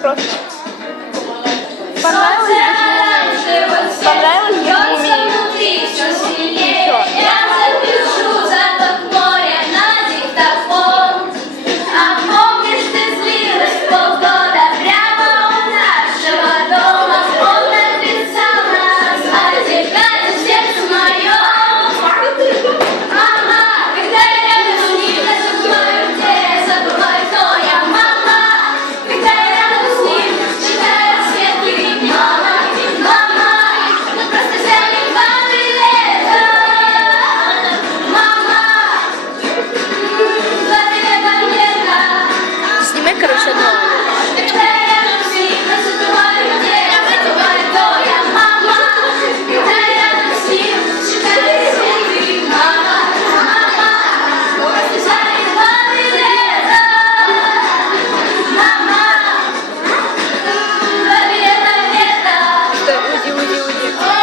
próximo we do it.